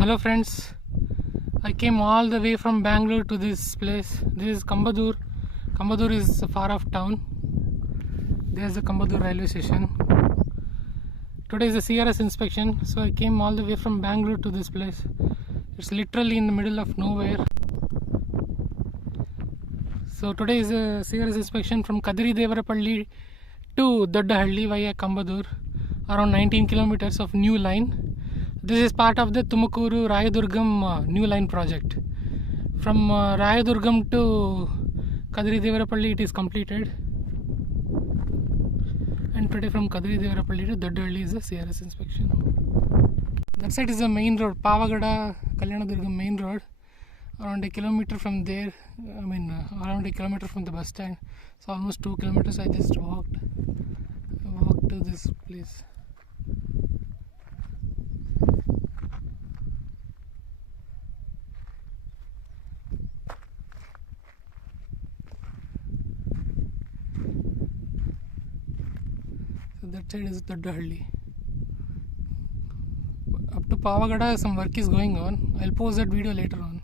Hello friends, I came all the way from Bangalore to this place. This is Kambadur. Kambadur is a far off town. There's the Kambadur railway station. Today is a CRS inspection, so I came all the way from Bangalore to this place. It's literally in the middle of nowhere. So today is a CRS inspection from Kadiridevarapalli to Doddahalli via Kambadur, around 19 kilometers of new line. This is part of the Tumakuru Rayadurgam new line project. From Rayadurgam to Kadiridevarapalli it is completed, and today from Kadiridevarapalli to Doddahalli is the CRS inspection. That side is the main road, Pavagada Kalyanadurgam main road. Around a kilometer from there, around a kilometer from the bus stand. So almost 2 kilometers I just walked to this place. So that side is Doddahalli. Up to Pavagada some work is going on. I'll post that video later on.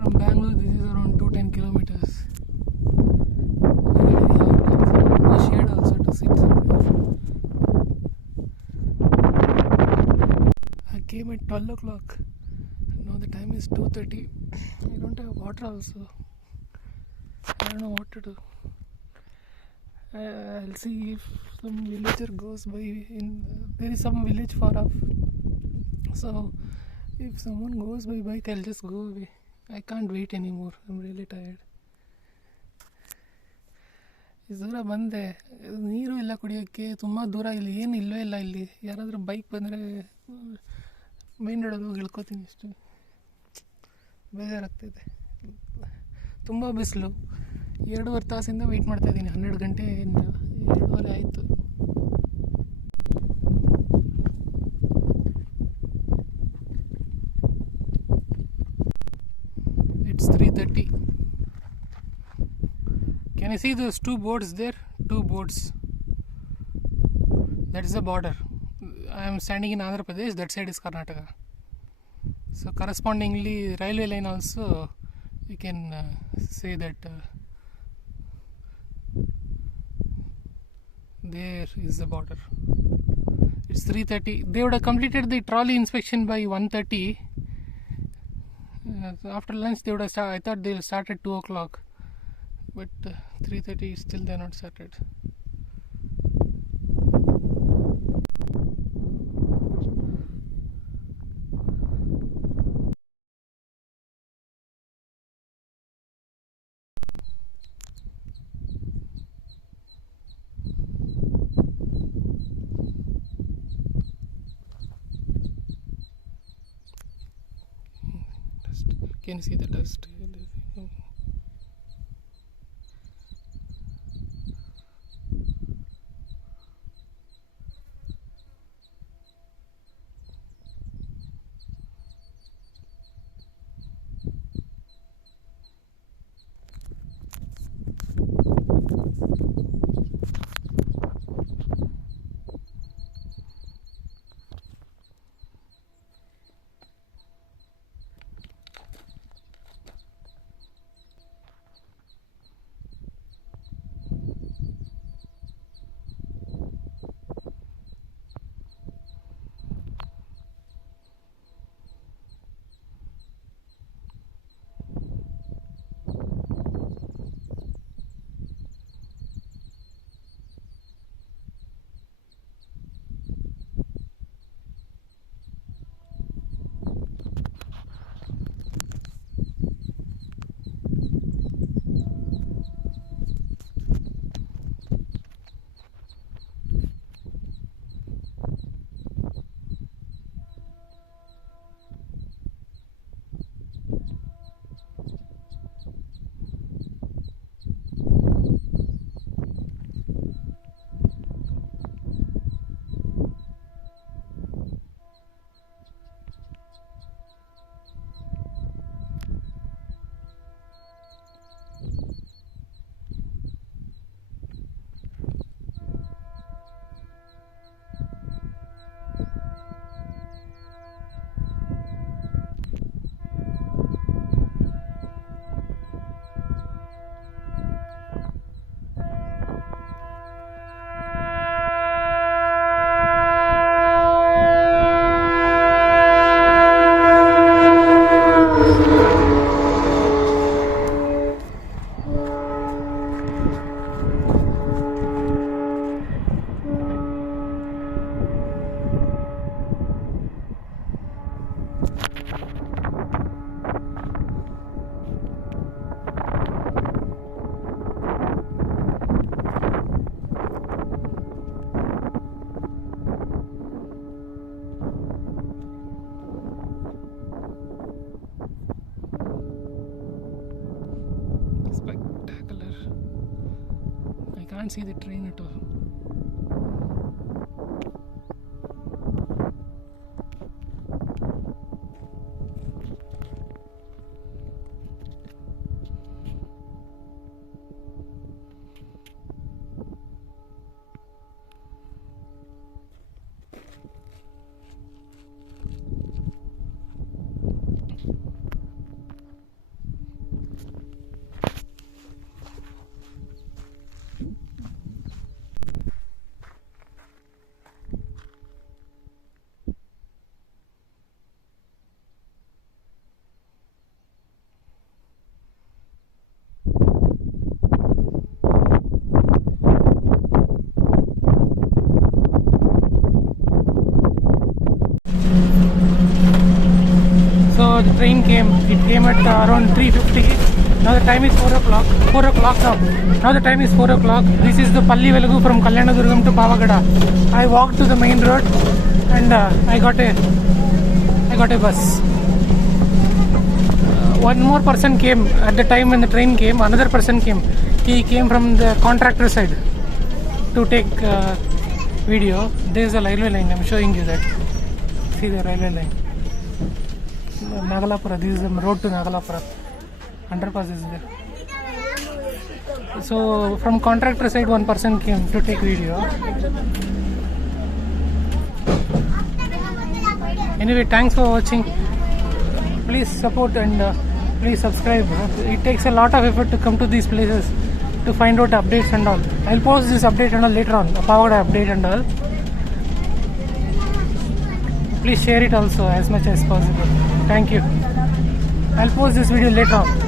From Bangalore this is around 210 kilometers. Very hard. No shade also to sit somewhere. I came at 12 o'clock. Now the time is 2:30. I don't have water also. I don't know what to do. I'll see if some villager goes by. There is some village far off. So if someone goes by bike, I'll just go away. I can't wait anymore. I'm really tired. ದೂರ ಬಂದೆ, ನೀರು ಇಲ್ಲ ಕುಡಿಯೋಕ್ಕೆ, ತುಂಬ ದೂರ. ಇಲ್ಲಿ ಏನು ಇಲ್ಲವೇ ಇಲ್ಲ. ಇಲ್ಲಿ ಯಾರಾದರೂ ಬೈಕ್ ಬಂದರೆ ಮೇನ್ ರೋಡಲ್ಲಿ ಹೋಗಿ ಇಳ್ಕೊತೀನಿ. ಇಷ್ಟು ಬೇಜಾರಾಗ್ತಿದೆ. ತುಂಬ ಬಿಸಿಲು. 2.5 ತಾಸಿಂದ ವೆಯ್ಟ್ ಮಾಡ್ತಾಯಿದ್ದೀನಿ. 12 ಗಂಟೆ 2:30 ಆಯಿತು. It's 3:30. Can I see those 2 boards there? 2 boards. That is the border. I am standing in Andhra Pradesh. That side is Karnataka. So correspondingly, railway line also, you can say that there is the border. It's 3:30. They would have completed the trolley inspection by 1:30. After lunch they would have I thought they will start at 2 o'clock, but 3:30 still they are not started. Can you see the dust? Can't see the train at all. So the train came. It came at around 3:50. Now the time is 4 o'clock. 4 o'clock now. Now the time is 4 o'clock. This is the Palli Velugu from Rayadurgam to Pavagada. I walked to the main road and I got a bus. One more person came at the time when the train came. Another person came. He came from the contractor side to take video. There is a railway line. I'm showing you that. See the railway line. Nagalapura. This is the road to Nagalapura. Underpass is there. So from contractor side, one person came to take video. Anyway, thanks for watching. Please support and please subscribe. It takes a lot of effort to come to these places to find out updates and all. I'll post this update and all later on, a Pavagada update and all. Please share it also as much as possible. Thank you. I'll post this video later on.